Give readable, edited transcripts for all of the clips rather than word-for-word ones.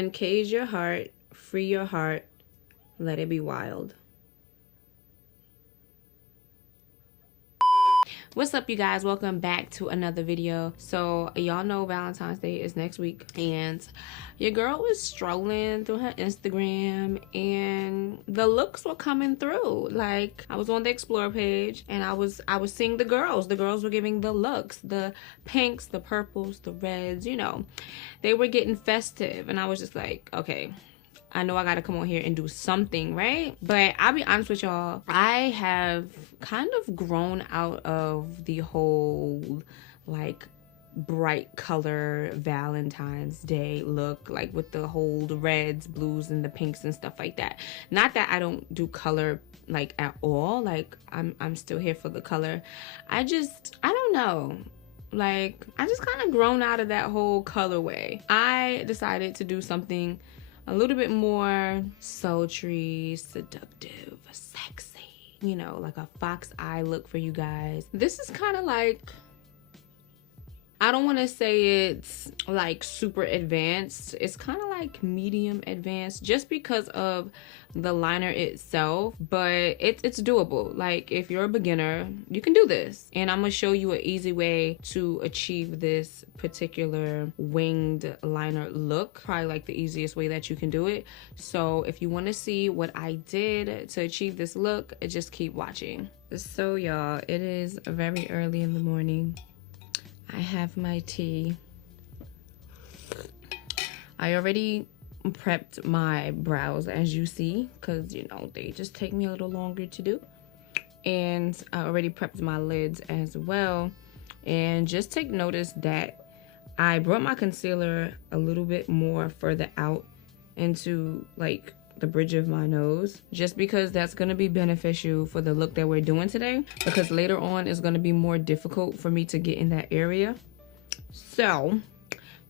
Uncage your heart, free your heart, let it be wild. What's up, you guys? Welcome back to another video. So y'all know Valentine's Day is next week, and your girl was strolling through her Instagram and the looks were coming through. Like, I was on the explore page and I was seeing the girls were giving the looks, the pinks, the purples, the reds, you know, they were getting festive, and I was just like, okay, I know I gotta come on here and do something, right? But I'll be honest with y'all, I have kind of grown out of the whole like bright color Valentine's Day look, like with the whole reds, blues, and the pinks and stuff like that. Not that I don't do color like at all, like I'm still here for the color. I don't know, like I just kind of grown out of that whole colorway. I decided to do something a little bit more sultry, seductive, sexy, you know, like a fox eye look for you guys. This is kind of like, I don't want to say it's like super advanced. It's kind of like medium advanced just because of the liner itself, but it's doable. Like, if you're a beginner, you can do this. And I'm going to show you an easy way to achieve this particular winged liner look. Probably like the easiest way that you can do it. So if you want to see what I did to achieve this look, just keep watching. So y'all, it is very early in the morning. I have my tea. I already prepped my brows, as you see, because, you know, they just take me a little longer to do. And I already prepped my lids as well. And just take notice that I brought my concealer a little bit more further out into like the bridge of my nose, just because that's going to be beneficial for the look that we're doing today, because later on it's going to be more difficult for me to get in that area. So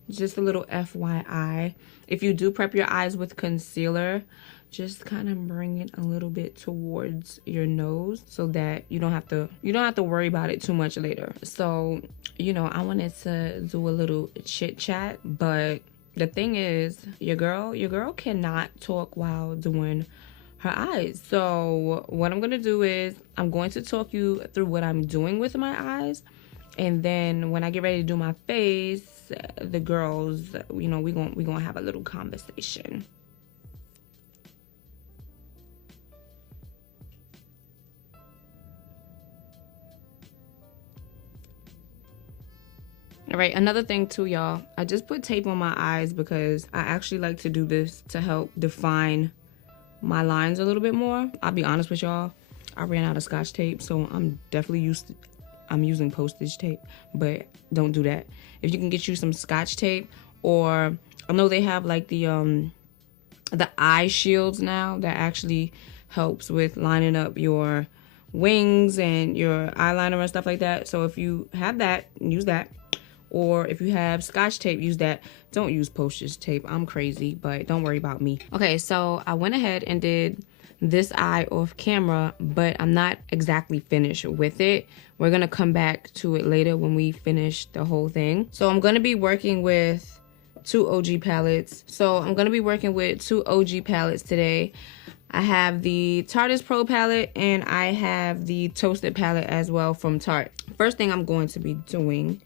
just a little FYI, if you do prep your eyes with concealer, just kind of bring it a little bit towards your nose so that you don't have to worry about it too much later. So, you know, I wanted to do a little chit chat, but the thing is, your girl cannot talk while doing her eyes. So what I'm gonna do is I'm going to talk you through what I'm doing with my eyes, and then when I get ready to do my face, the girls, you know, we gonna have a little conversation. All right, another thing too, y'all, I just put tape on my eyes because I actually like to do this to help define my lines a little bit more. I'll be honest with y'all, I ran out of Scotch tape, so I'm using postage tape, but don't do that. If you can get you some Scotch tape, or I know they have like the eye shields now that actually helps with lining up your wings and your eyeliner and stuff like that. So if you have that, use that. Or if you have Scotch tape, use that. Don't use postage tape. I'm crazy, but don't worry about me. Okay, so I went ahead and did this eye off camera, but I'm not exactly finished with it. We're gonna come back to it later when we finish the whole thing. So I'm gonna be working with two OG palettes. Today. I have the Tarteist Pro palette and I have the Toasted palette as well from Tarte. First thing I'm going to be doing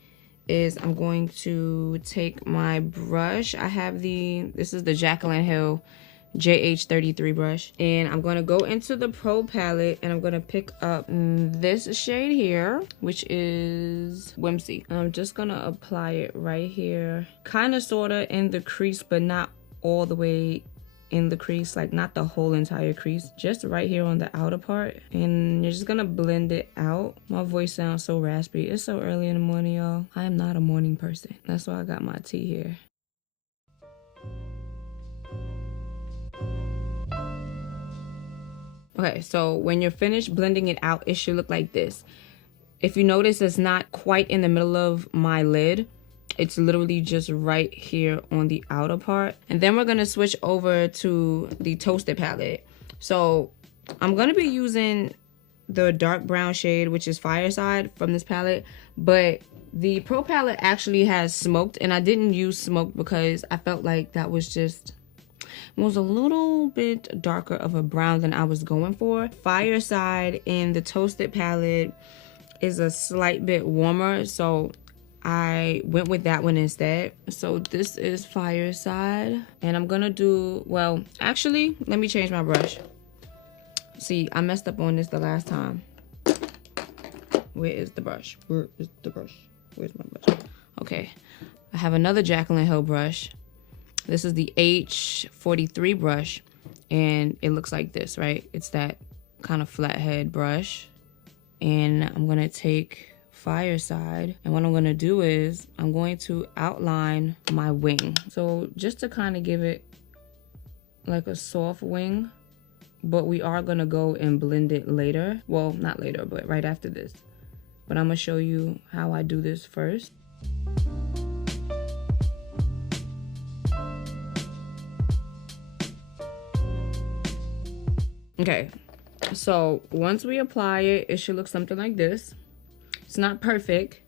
is I'm going to take my brush. I have this is the Jaclyn Hill JH33 brush, and I'm going to go into the Pro palette and I'm going to pick up this shade here, which is Whimsy. I'm just going to apply it right here, kind of sort of in the crease, but not all the way in the crease, like not the whole entire crease, just right here on the outer part. And you're just gonna blend it out. My voice sounds so raspy. It's so early in the morning, y'all. I am not a morning person. That's why I got my tea here. Okay, so when you're finished blending it out, it should look like this. If you notice, it's not quite in the middle of my lid. It's literally just right here on the outer part. And then we're gonna switch over to the Toasted palette. So I'm gonna be using the dark brown shade, which is Fireside, from this palette, but The Pro palette actually has smoked, and I didn't use smoked because I felt like that was a little bit darker of a brown than I was going for. Fireside in the Toasted palette is a slight bit warmer, so I went with that one instead. So this is Fireside, and I'm gonna do, well, actually, let me change my brush. See, I messed up on this the last time. Where is the brush? Where is the brush? Where's my brush? Okay, I have another Jaclyn Hill brush. This is the H43 brush, and it looks like this, right? It's that kind of flathead brush. And I'm gonna take Fireside, and what I'm gonna do is I'm going to outline my wing. So just to kind of give it like a soft wing, but we are gonna go and blend it later. Well, not later, but right after this. But I'm gonna show you how I do this first. Okay, so once we apply it, it should look something like this. It's not perfect,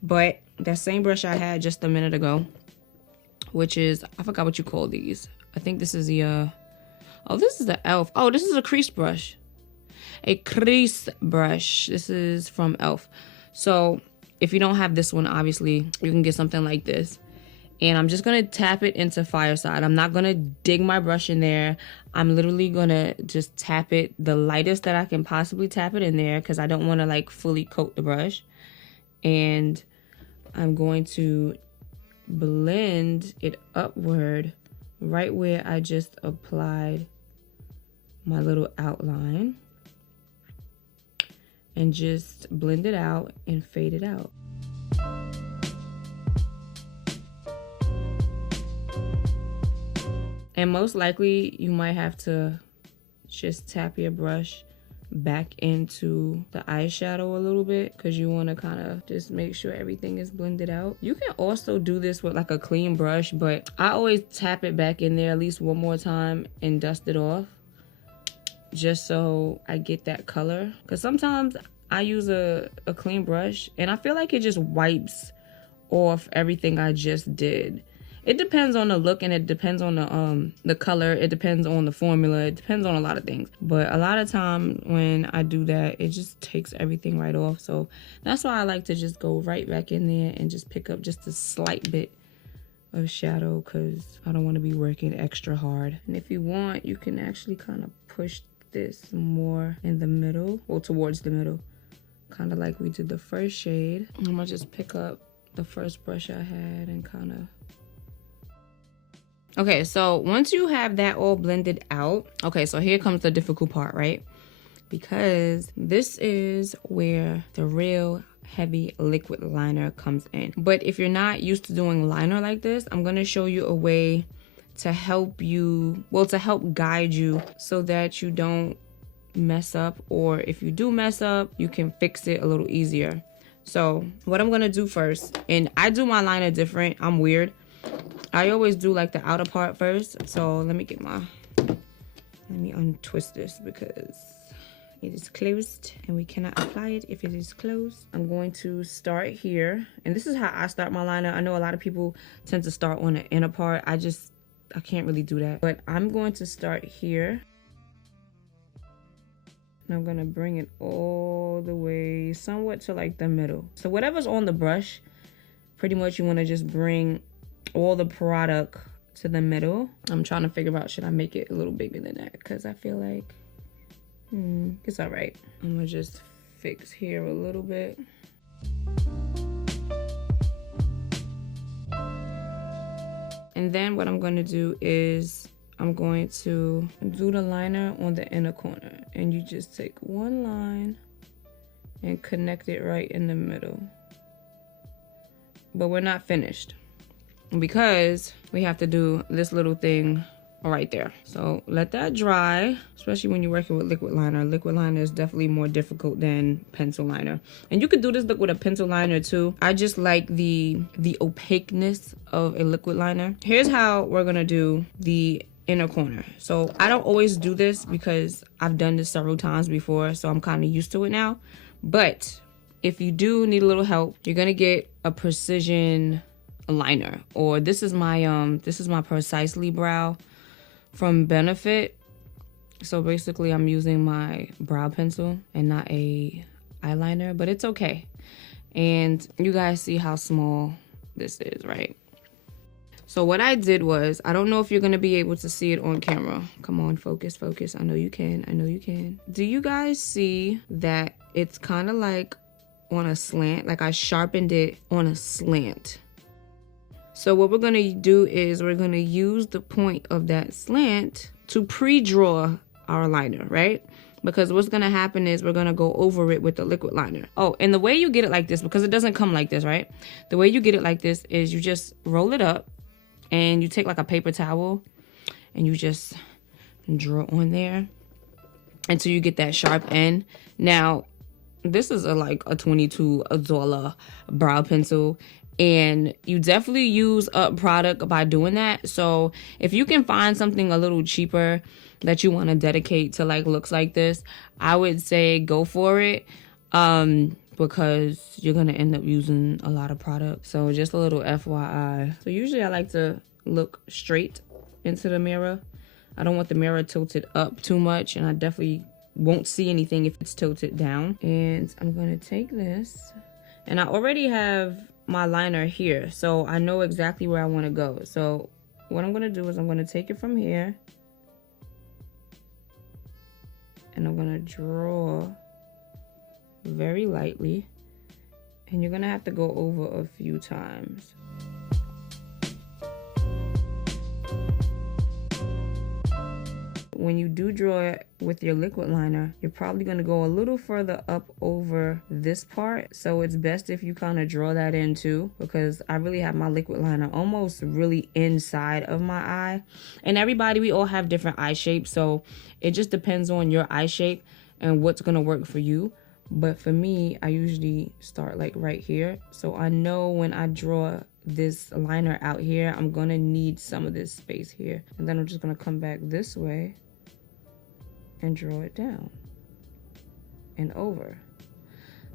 but that same brush I had just a minute ago, which is, I forgot what you call these. I think this is the, oh, this is the e.l.f. Oh, this is a crease brush. A crease brush. This is from e.l.f. So if you don't have this one, obviously, you can get something like this. And I'm just gonna tap it into Fireside. I'm not gonna dig my brush in there. I'm literally gonna just tap it the lightest that I can possibly tap it in there, because I don't wanna like fully coat the brush. And I'm going to blend it upward right where I just applied my little outline, and just blend it out and fade it out. And most likely you might have to just tap your brush back into the eyeshadow a little bit, because you want to kind of just make sure everything is blended out. You can also do this with like a clean brush, but I always tap it back in there at least one more time and dust it off, just so I get that color. Because sometimes I use a clean brush and I feel like it just wipes off everything I just did. It depends on the look, and it depends on the color. It depends on the formula. It depends on a lot of things. But a lot of time when I do that, it just takes everything right off. So that's why I like to just go right back in there and just pick up just a slight bit of shadow, because I don't want to be working extra hard. And if you want, you can actually kind of push this more in the middle, or towards the middle, kind of like we did the first shade. I'm gonna just pick up the first brush I had and kind of... Okay, so once you have that all blended out, okay, so here comes the difficult part, right? Because this is where the real heavy liquid liner comes in. But if you're not used to doing liner like this, I'm gonna show you a way to help you, well, to help guide you so that you don't mess up, or if you do mess up, you can fix it a little easier. So what I'm gonna do first, and I do my liner different, I'm weird. I always do like the outer part first. So let me untwist this because it is closed and we cannot apply it if it is closed. I'm going to start here, and this is how I start my liner. I know a lot of people tend to start on the inner part. I can't really do that, but I'm going to start here. And I'm gonna bring it all the way somewhat to like the middle. So whatever's on the brush, pretty much you wanna just bring all the product to the middle. I'm trying to figure out, should I make it a little bigger than that? Because I feel like it's all right. I'm gonna just fix here a little bit. And then what I'm gonna do is I'm going to do the liner on the inner corner, and you just take one line and connect it right in the middle. But we're not finished, because we have to do this little thing right there. So let that dry, especially when you're working with liquid liner. Liquid liner is definitely more difficult than pencil liner. And you could do this look with a pencil liner too. I just like the opaqueness of a liquid liner. Here's how we're gonna do the inner corner. So I don't always do this because I've done this several times before, so I'm kind of used to it now. But if you do need a little help, you're gonna get a precision liner, or this is my Precisely brow from Benefit. So basically I'm using my brow pencil and not a eyeliner, but it's okay. And you guys see how small this is, right? So what I did was, I don't know if you're gonna be able to see it on camera. Come on, focus, focus. I know you can, I know you can. Do you guys see that it's kind of like on a slant? Like I sharpened it on a slant. So what we're gonna do is we're gonna use the point of that slant to pre-draw our liner, right? Because what's gonna happen is we're gonna go over it with the liquid liner. Oh, and the way you get it like this, because it doesn't come like this, right? The way you get it like this is you just roll it up and you take like a paper towel and you just draw on there until you get that sharp end. Now, this is like a $22 brow pencil, and you definitely use up product by doing that. So if you can find something a little cheaper that you want to dedicate to like looks like this, I would say go for it, because you're gonna end up using a lot of product. So just a little FYI. So usually I like to look straight into the mirror. I don't want the mirror tilted up too much, and I definitely won't see anything if it's tilted down. And I'm gonna take this, and I already have my liner here, so I know exactly where I want to go. So what I'm gonna do is I'm gonna take it from here and I'm gonna draw very lightly, and you're gonna have to go over a few times. When you do draw it with your liquid liner, you're probably going to go a little further up over this part. So it's best if you kind of draw that in too, because I really have my liquid liner almost really inside of my eye. And everybody, we all have different eye shapes. So it just depends on your eye shape and what's going to work for you. But for me, I usually start like right here. So I know when I draw this liner out here, I'm going to need some of this space here. And then I'm just going to come back this way and draw it down and over,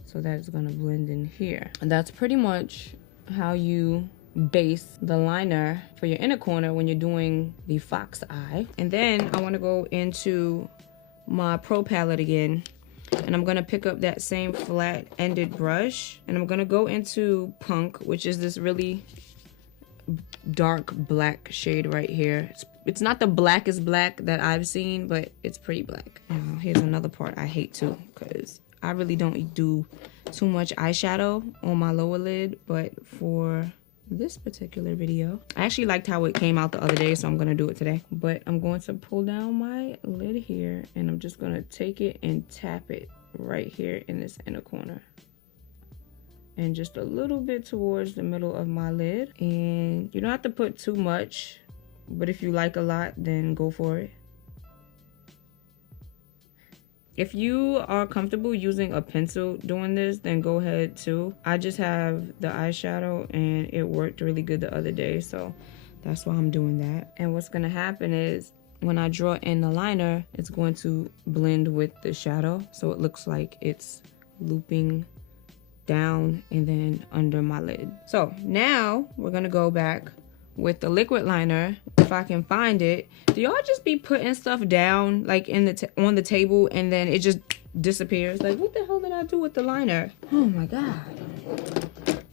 so that it's going to blend in here. And that's pretty much how you base the liner for your inner corner when you're doing the fox eye. And then I want to go into my Pro palette again, and I'm going to pick up that same flat ended brush, and I'm going to go into Punk, which is this really dark black shade right here. It's not the blackest black that I've seen, but it's pretty black. Now, here's another part I hate too, because I really don't do too much eyeshadow on my lower lid, but for this particular video, I actually liked how it came out the other day, so I'm gonna do it today. But I'm going to pull down my lid here, and I'm just gonna take it and tap it right here in this inner corner, and just a little bit towards the middle of my lid. And you don't have to put too much, but if you like a lot, then go for it. If you are comfortable using a pencil doing this, then go ahead too. I just have the eyeshadow and it worked really good the other day, so that's why I'm doing that. And what's gonna happen is when I draw in the liner, it's going to blend with the shadow, so it looks like it's looping down and then under my lid. So now we're gonna go back with the liquid liner, if I can find it. Do y'all just be putting stuff down like in the on the table and then it just disappears? Like, what the hell did I do with the liner? Oh my god,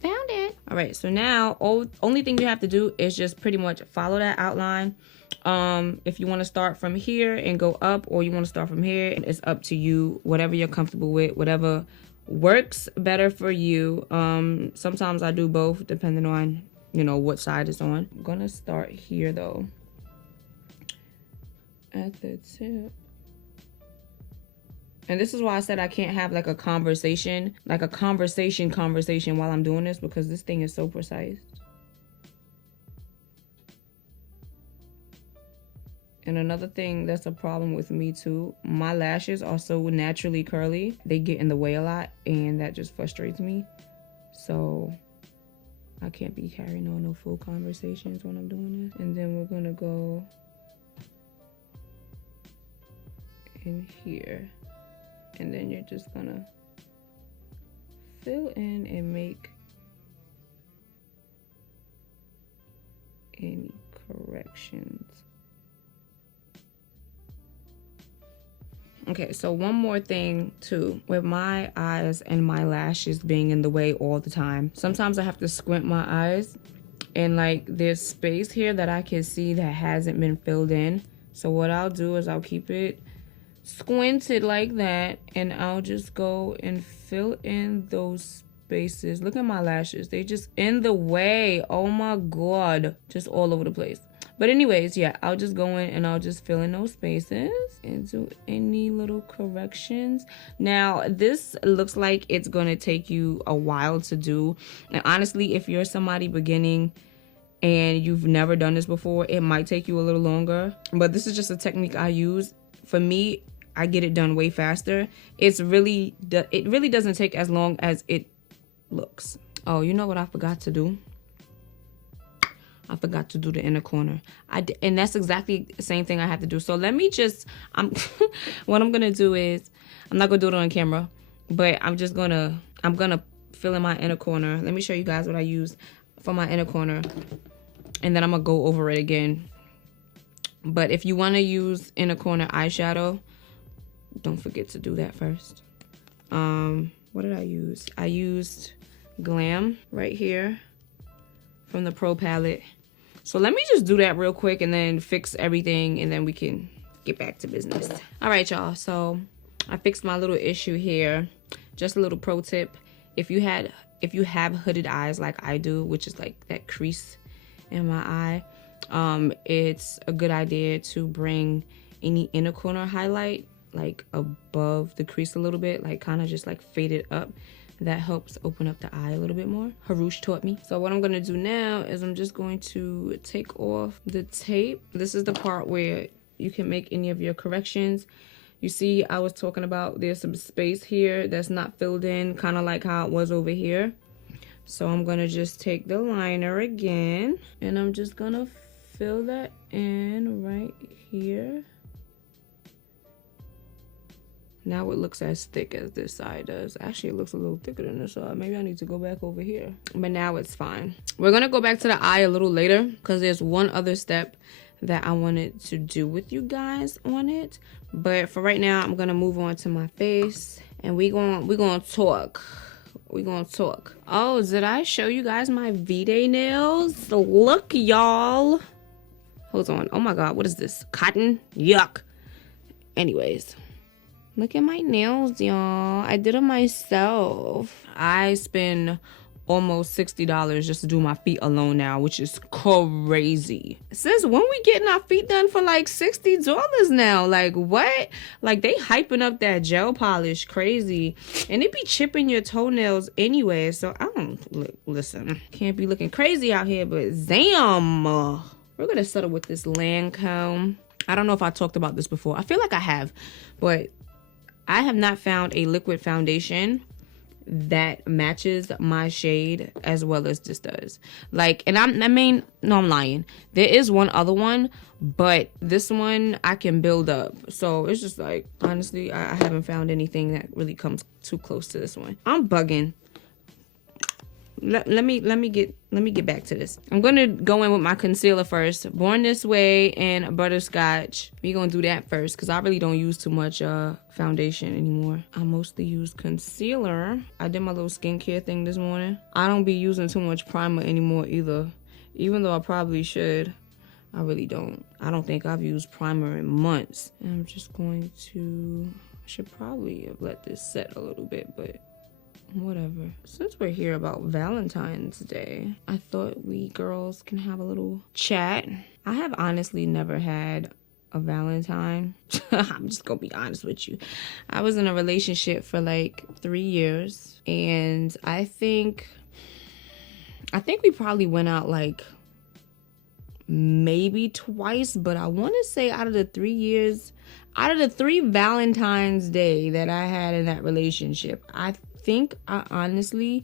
found it. All right, so now only thing you have to do is just pretty much follow that outline. If you want to start from here and go up, or you want to start from here, it's up to you. Whatever you're comfortable with, whatever works better for you. Sometimes I do both depending on, you know, what side it's on. I'm gonna start here though, at the tip. And this is why I said I can't have like a conversation while I'm doing this, because this thing is so precise. And another thing that's a problem with me too, my lashes are so naturally curly, they get in the way a lot, and that just frustrates me. So I can't be carrying on no full conversations when I'm doing this. And then we're gonna go in here, and then you're just gonna fill in and make any corrections. Okay, so one more thing too, with my eyes and my lashes being in the way all the time, sometimes I have to squint my eyes and like there's space here that I can see that hasn't been filled in. So what I'll do is I'll keep it squinted like that and I'll just go and fill in those spaces. Look at my lashes, they just in the way. Oh my god, just all over the place. But anyways, yeah, I'll just go in and I'll just fill in those spaces and do any little corrections. Now, this looks like it's gonna take you a while to do. And honestly, if you're somebody beginning and you've never done this before, it might take you a little longer. But this is just a technique I use. For me, I get it done way faster. It really doesn't take as long as it looks. Oh, you know what I forgot to do? I forgot to do the inner corner. And that's exactly the same thing I have to do. So let me just, what I'm gonna do is, I'm not gonna do it on camera, but I'm gonna fill in my inner corner. Let me show you guys what I use for my inner corner. And then I'm gonna go over it again. But if you wanna use inner corner eyeshadow, don't forget to do that first. What did I use? I used Glam right here from the Pro palette. So let me just do that real quick and then fix everything and then we can get back to business. All right, y'all, so I fixed my little issue here. Just a little pro tip. If you have hooded eyes like I do, which is like that crease in my eye, it's a good idea to bring any inner corner highlight like above the crease a little bit, like kind of just like fade it up. That helps open up the eye a little bit more. Harush taught me. So what I'm gonna do now is I'm just going to take off the tape. This is the part where you can make any of your corrections. You see, I was talking about there's some space here that's not filled in, kind of like how it was over here. So I'm gonna just take the liner again and I'm just gonna fill that in right here. Now it looks as thick as this side does. Actually, it looks a little thicker than this side. Maybe I need to go back over here. But now it's fine. We're gonna go back to the eye a little later because there's one other step that I wanted to do with you guys on it. But for right now, I'm gonna move on to my face and we're gonna talk. We're gonna talk. Oh, did I show you guys my VDAY nails? Look, y'all. Hold on. Oh my god, what is this? Cotton? Yuck. Anyways. Look at my nails, y'all. I did them myself. I spend almost $60 just to do my feet alone now, which is crazy. Sis, when we getting our feet done for like $60 now? Like what? Like they hyping up that gel polish crazy. And it be chipping your toenails anyway. So I don't, listen, can't be looking crazy out here, but damn. We're gonna settle with this Lancome. I don't know if I talked about this before. I feel like I have, but I have not found a liquid foundation that matches my shade as well as this does. Like, and I'm lying. There is one other one, but this one I can build up. So it's just like, honestly, I haven't found anything that really comes too close to this one. I'm bugging. Let me get back to this. I'm gonna go in with my concealer first. Born This Way and Butterscotch. We're gonna do that first because I really don't use too much foundation anymore. I mostly use concealer. I did my little skincare thing this morning. I don't be using too much primer anymore either, even though I probably should. I really don't. I don't think I've used primer in months. And I'm just going to, I should probably have let this set a little bit, but whatever. Since we're here about Valentine's Day, I thought we girls can have a little chat. I have honestly never had a Valentine. I'm just gonna be honest with you. I was in a relationship for like 3 years, and I think we probably went out like maybe twice, but I want to say out of the 3 years, out of the 3 Valentine's Day that I had in that relationship, I think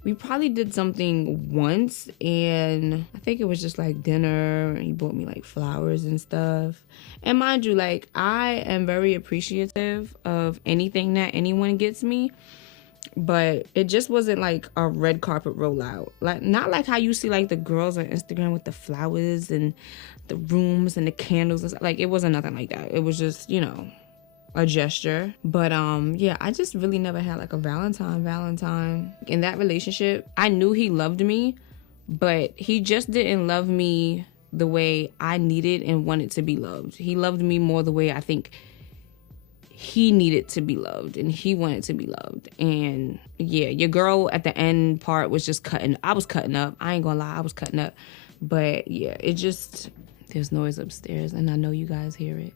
we probably did something once, and I think it was just like dinner, and he bought me like flowers and stuff. And mind you, like I am very appreciative of anything that anyone gets me. but it just wasn't like a red carpet rollout. Like, not like how you see like the girls on Instagram with the flowers and the rooms and the candles and stuff. Like, it wasn't nothing like that. It was just, you know, a gesture. But yeah, I just really never had like a Valentine. In that relationship, I knew he loved me, but he just didn't love me the way I needed and wanted to be loved. He loved me more the way I think he needed to be loved and he wanted to be loved. And yeah, your girl at the end part was just I was cutting up. I ain't gonna lie, I was cutting up. But yeah, it just, there's noise upstairs and I know you guys hear it.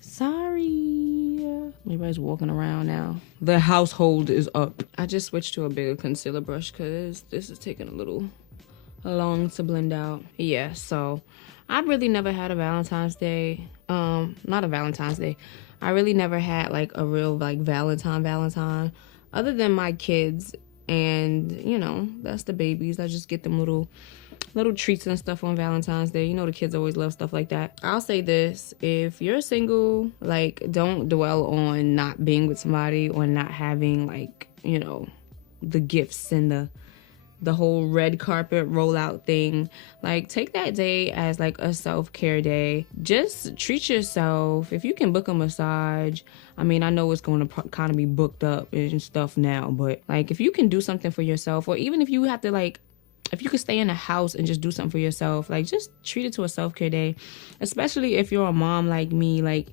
Sorry. Everybody's walking around now. The household is up. I just switched to a bigger concealer brush because this is taking a little long to blend out. Yeah, so I really never had a Valentine's Day. Not a Valentine's Day. I really never had like a real like Valentine. Other than my kids, and you know, that's the babies. I just get them little treats and stuff on Valentine's Day. You know, the kids always love stuff like that. I'll say this, if you're single, like, don't dwell on not being with somebody or not having like, you know, the gifts and the whole red carpet rollout thing. Like, take that day as like a self-care day. Just treat yourself. If you can book a massage, I mean, I know it's going to kind of be booked up and stuff now, but like, if you can do something for yourself, or even if you have to like, if you could stay in the house and just do something for yourself, like, just treat it to a self-care day. Especially if you're a mom like me. Like,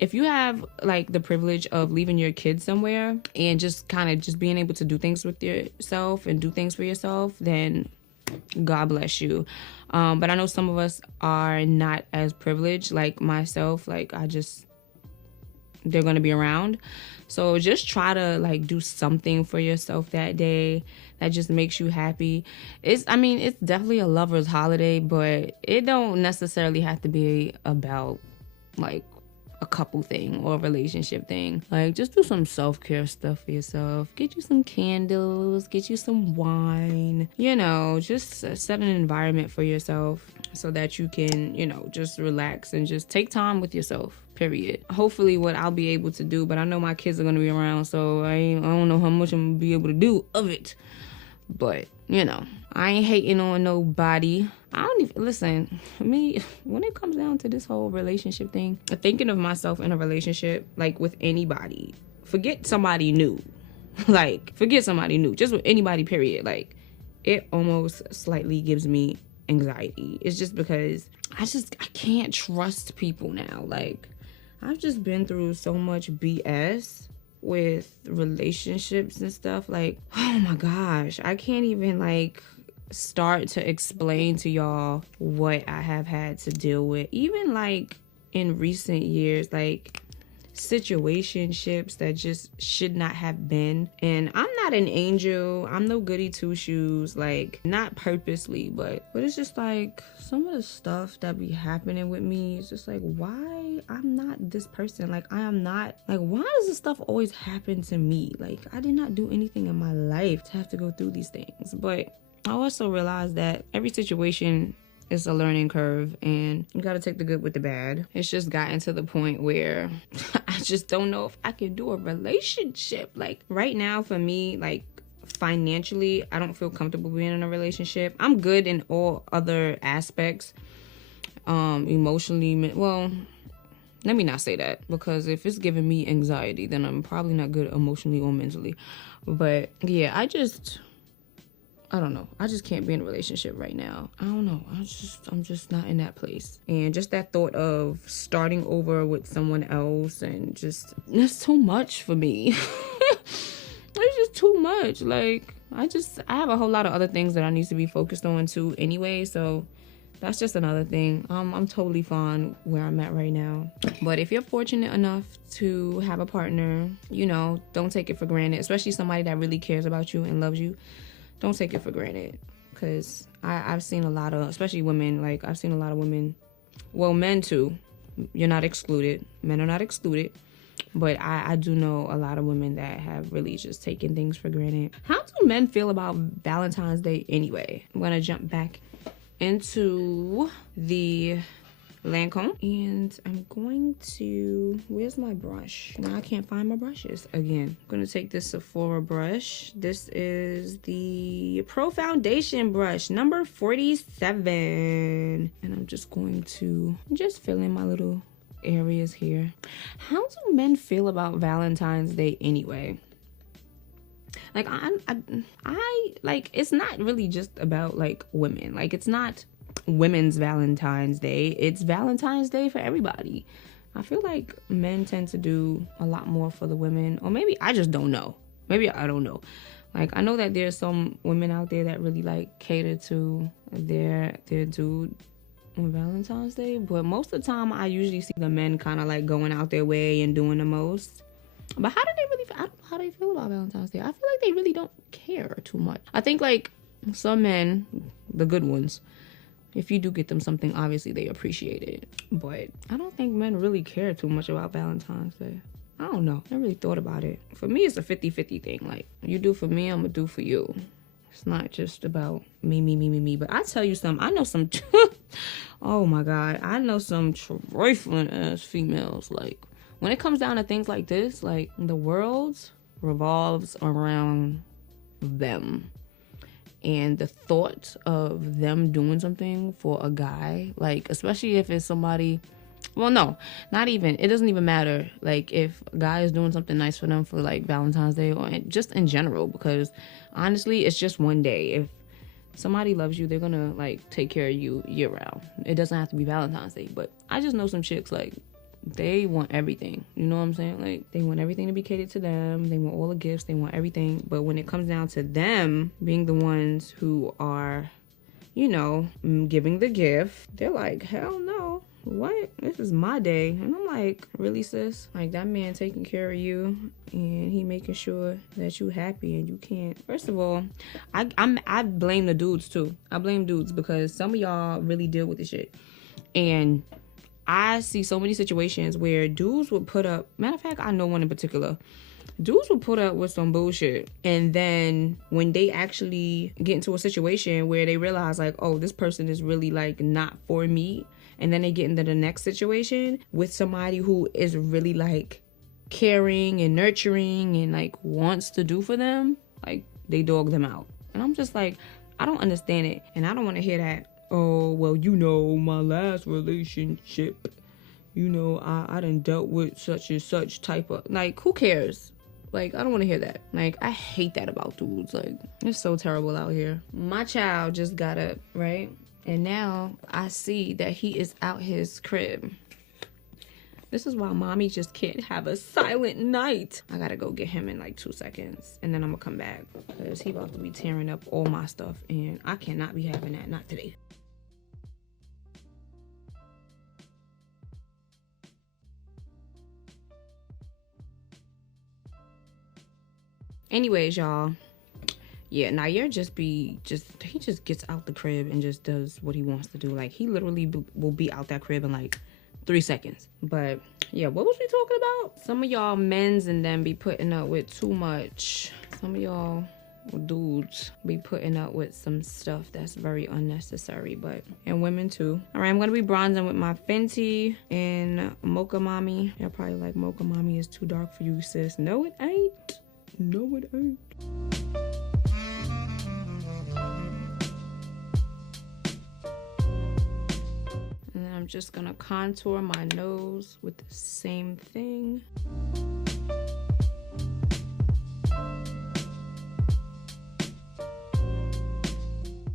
if you have like the privilege of leaving your kids somewhere and just kind of just being able to do things with yourself and do things for yourself, then God bless you. But I know some of us are not as privileged, like myself. Like, they're going to be around. So just try to like do something for yourself that day that just makes you happy. It's definitely a lover's holiday, but it don't necessarily have to be about like a couple thing or a relationship thing. Like, just do some self-care stuff for yourself. Get you some candles, get you some wine, you know, just set an environment for yourself so that you can, you know, just relax and just take time with yourself, period. Hopefully what I'll be able to do, but I know my kids are going to be around, so I don't know how much I'm going to be able to do of it. But, you know, I ain't hating on nobody. I don't even, listen, me, when it comes down to this whole relationship thing, thinking of myself in a relationship, like with anybody, forget somebody new. Like, forget somebody new. Just with anybody, period. Like, it almost slightly gives me anxiety. It's just because I can't trust people now. Like, I've just been through so much BS with relationships and stuff. Like, oh my gosh, I can't even like start to explain to y'all what I have had to deal with, even like in recent years, like situationships that just should not have been. And I'm not an angel, I'm no goody two shoes, like, not purposely, but it's just like some of the stuff that be happening with me is just like, why I'm not this person. Like, I am not, like, why does this stuff always happen to me? Like, I did not do anything in my life to have to go through these things. But I also realized that every situation is a learning curve and you gotta take the good with the bad. It's just gotten to the point where I just don't know if I can do a relationship. Like, right now for me, like, financially, I don't feel comfortable being in a relationship. I'm good in all other aspects. Emotionally, well, let me not say that, because if it's giving me anxiety, then I'm probably not good emotionally or mentally. But yeah, I don't know. I just can't be in a relationship right now. I don't know. I'm just not in that place. And just that thought of starting over with someone else and just, it's too much for me. It's just too much. Like, I have a whole lot of other things that I need to be focused on too anyway. So that's just another thing. I'm totally fine where I'm at right now. But if you're fortunate enough to have a partner, you know, don't take it for granted, especially somebody that really cares about you and loves you. Don't take it for granted, because I've seen a lot of, especially women, like, I've seen a lot of women, well, men too. You're not excluded. Men are not excluded. But I do know a lot of women that have really just taken things for granted. How do men feel about Valentine's Day anyway? I'm going to jump back into the Lancome. And I'm going to, where's my brush? Now I can't find my brushes again. I'm gonna take this Sephora brush. This is the Pro Foundation brush, number 47. And I'm just going to fill in my little areas here. How do men feel about Valentine's Day anyway? Like I like, it's not really just about like women. Like, it's not women's Valentine's Day, it's Valentine's Day for everybody. I feel like men tend to do a lot more for the women, or maybe I just don't know. Maybe I don't know. Like, I know that there's some women out there that really like cater to their dude on Valentine's Day, but most of the time I usually see the men kind of like going out their way and doing the most. But how do they really, I don't know how they feel about Valentine's Day. I feel like they really don't care too much. I think like some men, the good ones, if you do get them something, obviously they appreciate it. But I don't think men really care too much about Valentine's Day. I don't know. I really thought about it. For me, it's a 50-50 thing. Like, you do for me, I'm gonna do for you. It's not just about me. But I tell you something, I know some, oh my God, I know some trifling ass females. Like, when it comes down to things like this, like, the world revolves around them. And the thought of them doing something for a guy, like, especially if it's somebody, well, no, not even, it doesn't even matter. Like, if a guy is doing something nice for them for like Valentine's Day, or just in general, because honestly, it's just one day. If somebody loves you, they're gonna like take care of you year round. It doesn't have to be Valentine's Day. But I just know some chicks, like, they want everything. You know what I'm saying? Like, they want everything to be catered to them. They want all the gifts. They want everything. But when it comes down to them being the ones who are, you know, giving the gift, they're like, hell no. What? This is my day. And I'm like, really, sis? Like, that man taking care of you and he making sure that you happy, and you can't. First of all, I blame the dudes too. I blame dudes, because some of y'all really deal with this shit. And I see so many situations where dudes would put up, matter of fact, I know one in particular. Dudes would put up with some bullshit, and then when they actually get into a situation where they realize like, oh, this person is really like not for me, and then they get into the next situation with somebody who is really like caring and nurturing and like wants to do for them, like, they dog them out. And I'm just like, I don't understand it, and I don't want to hear that. Oh, well, you know, my last relationship, you know, I done dealt with such and such type of, like, who cares? Like, I don't want to hear that. Like, I hate that about dudes. Like, it's so terrible out here. My child just got up, right? And now I see that he is out his crib. This is why mommy just can't have a silent night. I gotta go get him in like 2 seconds, and then I'm gonna come back, because he about to be tearing up all my stuff, and I cannot be having that, not today. Anyways, y'all, yeah, Nair he just gets out the crib and just does what he wants to do. Like, he literally will be out that crib in like 3 seconds. But yeah, what was we talking about? Some of y'all men's and them be putting up with too much. Some of y'all dudes be putting up with some stuff that's very unnecessary, but, and women too. All right, I'm gonna be bronzing with my Fenty and Mocha Mami. Y'all probably like, Mocha Mami is too dark for you, sis. No, it ain't. No, it ain't. And then I'm just gonna contour my nose with the same thing.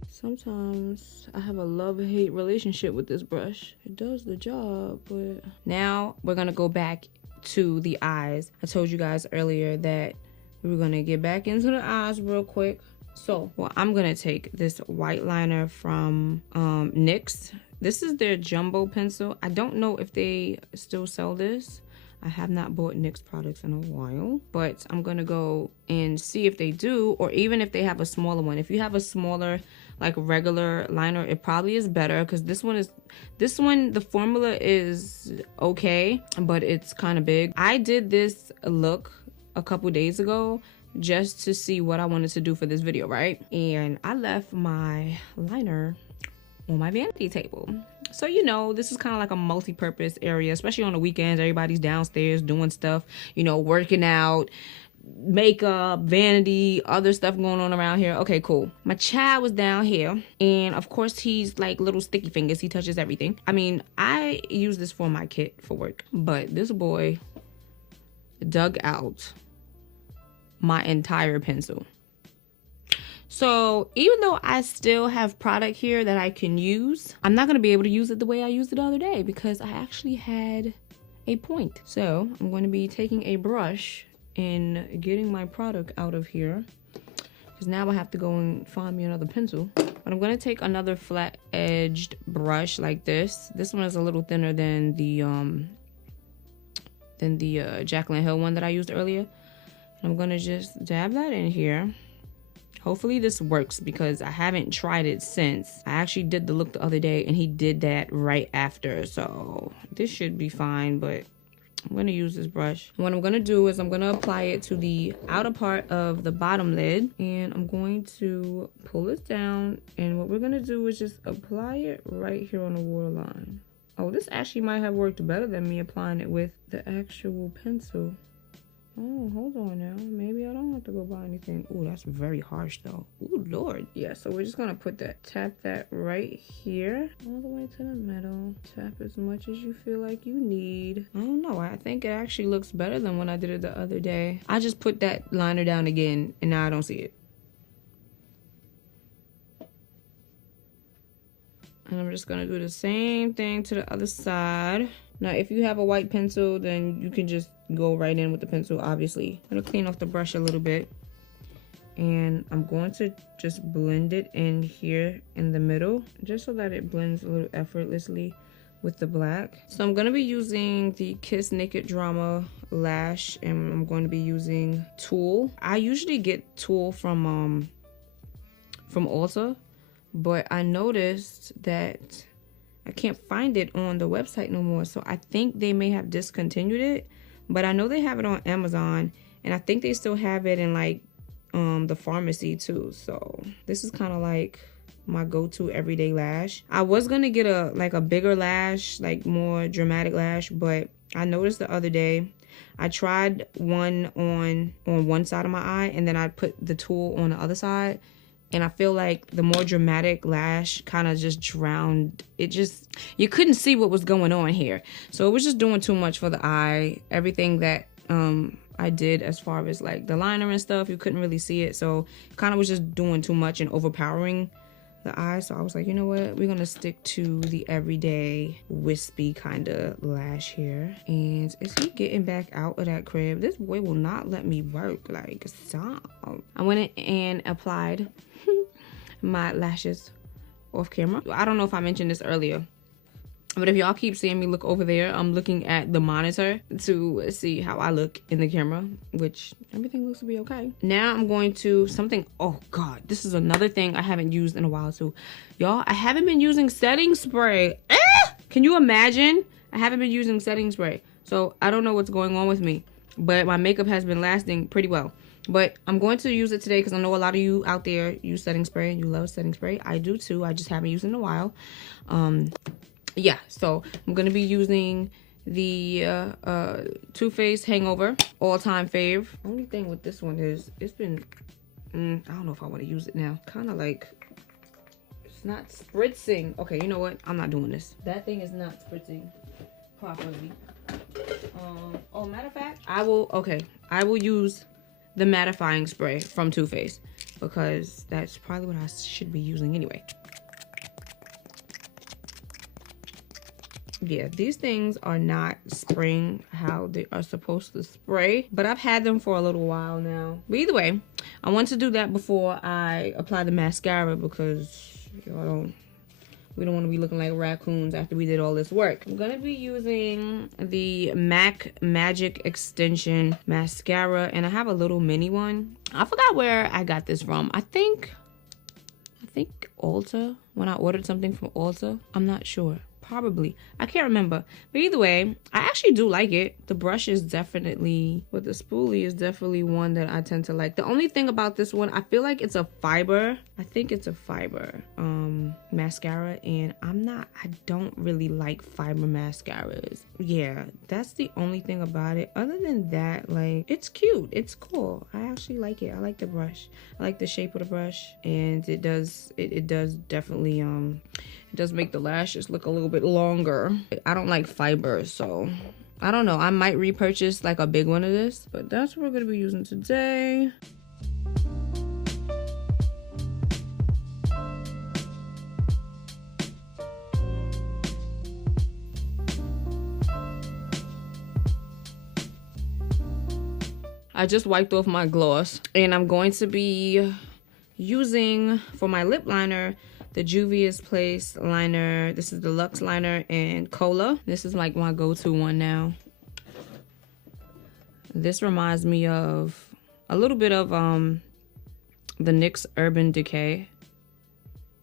Sometimes I have a love-hate relationship with this brush. It does the job, but now we're gonna go back to the eyes. I told you guys earlier that we were gonna get back into the eyes real quick. So, well, I'm gonna take this white liner from NYX. This is their Jumbo pencil. I don't know if they still sell this. I have not bought NYX products in a while, but I'm gonna go and see if they do, or even if they have a smaller one. If you have a smaller, like, regular liner, it probably is better, because this one, the formula is okay, but it's kind of big. I did this look a couple days ago just to see what I wanted to do for this video, right? And I left my liner on my vanity table. So, you know, this is kind of like a multi-purpose area, especially on the weekends. Everybody's downstairs doing stuff, you know, working out, makeup, vanity, other stuff going on around here. Okay, cool. My child was down here, and of course he's like little sticky fingers. He touches everything. I mean, I use this for my kit for work, but this boy dug out my entire pencil. So even though I still have product here that I can use, I'm not going to be able to use it the way I used it the other day because I actually had a point. So I'm going to be taking a brush and getting my product out of here, because now I have to go and find me another pencil. But I'm going to take another flat edged brush like this. This one is a little thinner than the Jaclyn Hill one that I used earlier. I'm going to just dab that in here. Hopefully this works because I haven't tried it since. I actually did the look the other day and he did that right after. So this should be fine, but I'm going to use this brush. What I'm going to do is I'm going to apply it to the outer part of the bottom lid. And I'm going to pull this down. And what we're going to do is just apply it right here on the waterline. Oh, this actually might have worked better than me applying it with the actual pencil. Oh, hold on now. Maybe I don't have to go buy anything. Oh, that's very harsh though. Oh, Lord. Yeah, so we're just gonna put that, tap that right here, all the way to the middle. Tap as much as you feel like you need. I don't know. I think it actually looks better than when I did it the other day. I just put that liner down again and now I don't see it. And I'm just gonna do the same thing to the other side. Now, if you have a white pencil, then you can just go right in with the pencil, obviously. I'm gonna clean off the brush a little bit. And I'm going to just blend it in here in the middle, just so that it blends a little effortlessly with the black. So I'm gonna be using the Kiss Naked Drama lash, and I'm going to be using Tulle. I usually get Tulle from Ulta, but I noticed that I can't find it on the website no more. So I think they may have discontinued it, but I know they have it on Amazon, and I think they still have it in like the pharmacy too. So this is kind of like my go-to everyday lash. I was gonna get a bigger lash, like more dramatic lash, but I noticed the other day I tried one on one side of my eye, and then I put the Tulle on the other side. And I feel like the more dramatic lash kind of just drowned. It just, you couldn't see what was going on here. So it was just doing too much for the eye. Everything that I did as far as like the liner and stuff, you couldn't really see it. So it kind of was just doing too much and overpowering the eye. So I was like, you know what? We're going to stick to the everyday wispy kind of lash here. And is he getting back out of that crib? This boy will not let me work. Like, stop. I went and applied my lashes off camera. I don't know if I mentioned this earlier, but if y'all keep seeing me look over there, I'm looking at the monitor to see how I look in the camera, which everything looks to be okay. Now I'm going to oh God, this is another thing I haven't used in a while too. Y'all, I haven't been using setting spray. Can you imagine? I haven't been using setting spray. So I don't know what's going on with me, but my makeup has been lasting pretty well. But I'm going to use it today because I know a lot of you out there use setting spray and you love setting spray. I do too. I just haven't used it in a while. Yeah, so I'm going to be using the Too Faced Hangover all-time fave. Only thing with this one is it's been, I don't know if I want to use it now. Kind of like, it's not spritzing. Okay, you know what? I'm not doing this. That thing is not spritzing properly. Oh, matter of fact, I will use the mattifying spray from Too Faced because that's probably what I should be using anyway. Yeah, these things are not spraying how they are supposed to spray, but I've had them for a little while now. But either way, I want to do that before I apply the mascara because we don't want to be looking like raccoons after we did all this work. I'm gonna be using the MAC Magic Extension mascara, and I have a little mini one. I forgot where I got this from. I think Ulta, when I ordered something from Ulta. I'm not sure. Probably. I can't remember. But either way, I actually do like it. The brush is definitely, with the spoolie is definitely one that I tend to like. The only thing about this one, I feel like it's a fiber. I think it's a fiber mascara, and I don't really like fiber mascaras. Yeah, that's the only thing about it. Other than that, like, it's cute. It's cool. I actually like it. I like the brush. I like the shape of the brush, and it does definitely it does make the lashes look a little bit longer. I don't like fiber, so I don't know. I might repurchase like a big one of this, but that's what we're gonna be using today. I just wiped off my gloss, and I'm going to be using, for my lip liner, the Juvia's Place liner. This is the Luxe liner in Cola. This is like my go-to one now. This reminds me of a little bit of the NYX Urban Decay.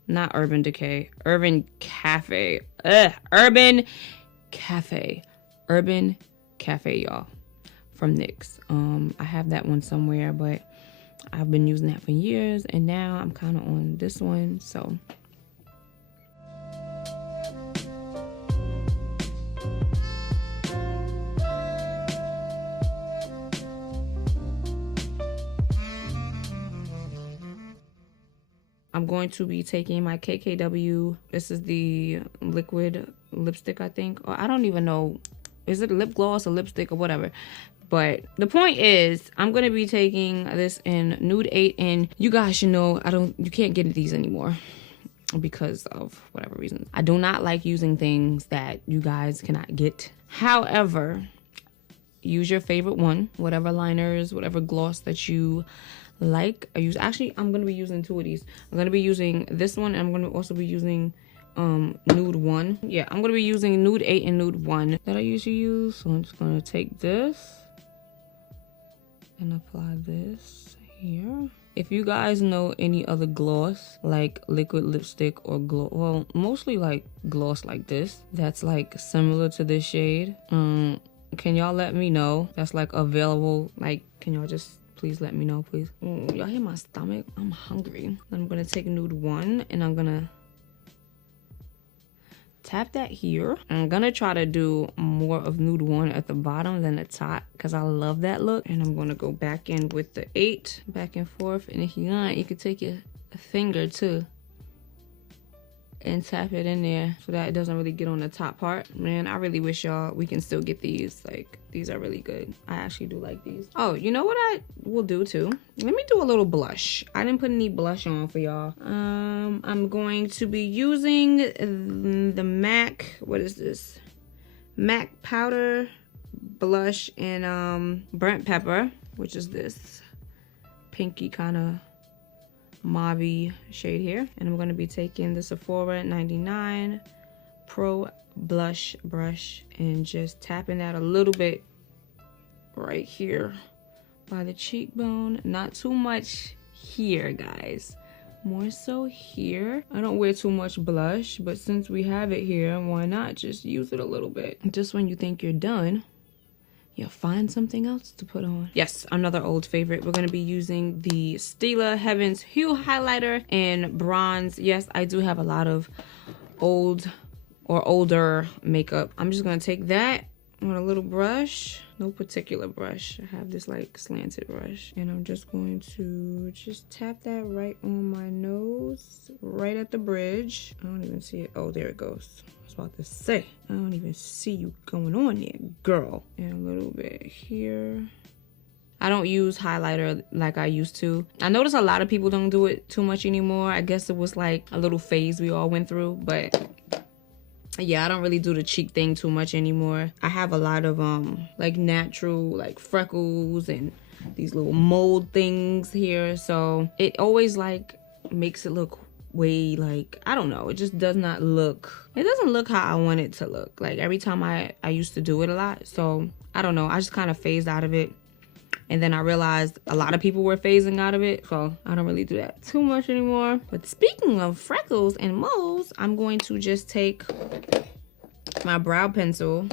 Not Urban Decay. Urban Cafe. Urban Cafe. Urban Cafe, y'all. From NYX. I have that one somewhere, but I've been using that for years, and now I'm kind of on this one, so. I'm going to be taking my KKW. This is the liquid lipstick, I think. Or I don't even know. Is it a lip gloss or lipstick or whatever? But the point is, I'm going to be taking this in Nude 8. And you guys should know, you can't get these anymore because of whatever reason. I do not like using things that you guys cannot get. However, use your favorite one. Whatever liners, whatever gloss that you like. I'm going to be using two of these. I'm going to be using this one, and I'm going to also be using Nude 1. Yeah, I'm going to be using Nude 8 and Nude 1 that I usually use. So I'm just going to take this and apply this here. If you guys know any other gloss, like liquid lipstick or gloss, well, mostly like gloss like this, that's like similar to this shade, can y'all let me know? That's like available. Like, can y'all just please let me know, please? Y'all hear my stomach? I'm hungry. I'm gonna take Nude 1, and I'm gonna tap that here. I'm gonna try to do more of Nude 1 at the bottom than the top, because I love that look. And I'm gonna go back in with the 8, back and forth. And if you want, you could take your finger too and tap it in there so that it doesn't really get on the top part. Man, I really wish we can still get these. Like, these are really good. I actually do like these. Oh, you know what I will do too? Let me do a little blush. I didn't put any blush on for y'all. I'm going to be using the MAC, what is this? MAC powder blush in burnt pepper, which is this pinky kind of mauve shade here. And I'm going to be taking the Sephora 99 Pro blush brush and just tapping that a little bit right here by the cheekbone. Not too much here, guys, more so here. I don't wear too much blush, but since we have it here, why not just use it a little bit? Just when you think you're done, you'll find something else to put on. Yes, another old favorite. We're going to be using the Stila Heaven's Hue Highlighter in bronze. Yes, I do have a lot of old or older makeup. I'm just going to take that on a little brush. No particular brush. I have this like slanted brush. And I'm just going to just tap that right on my nose, right at the bridge. I don't even see it. Oh, there it goes. About to say, I don't even see you going on there, girl. And a little bit here. I don't use highlighter like I used to. I notice a lot of people don't do it too much anymore. I guess it was like a little phase we all went through, but yeah, I don't really do the cheek thing too much anymore. I have a lot of like natural like freckles and these little mold things here, so it always like makes it look way like, I don't know, it just does not look, it doesn't look how I want it to look. Like every time I used to do it a lot, so I don't know, I just kind of phased out of it. And then I realized a lot of people were phasing out of it, so I don't really do that too much anymore. But speaking of freckles and moles, I'm going to just take my brow pencil,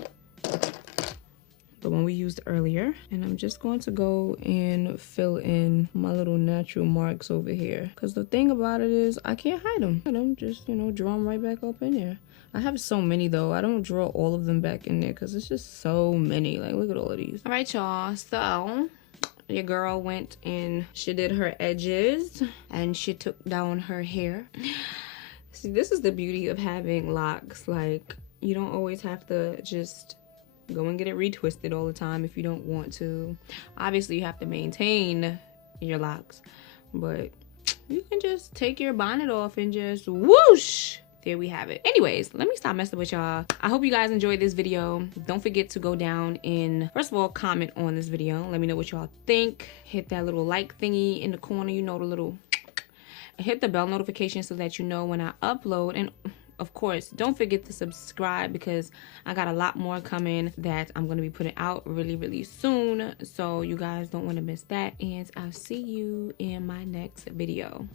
the one we used earlier, and I'm just going to go and fill in my little natural marks over here, because the thing about it is I can't hide them. I'm just, you know, draw them right back up in there. I have so many though. I don't draw all of them back in there because it's just so many. Like, look at all of these. All right, y'all, so your girl went and she did her edges and she took down her hair. See, this is the beauty of having locks. Like, you don't always have to just go and get it retwisted all the time if you don't want to. Obviously, you have to maintain your locks, but you can just take your bonnet off and just whoosh. There we have it. Anyways, let me stop messing with y'all. I hope you guys enjoyed this video. Don't forget to go down and, first of all, comment on this video. Let me know what y'all think. Hit that little like thingy in the corner, you know, the little, hit the bell notification so that you know when I upload. And of course, don't forget to subscribe because I got a lot more coming that I'm going to be putting out really, really soon. So you guys don't want to miss that. And I'll see you in my next video.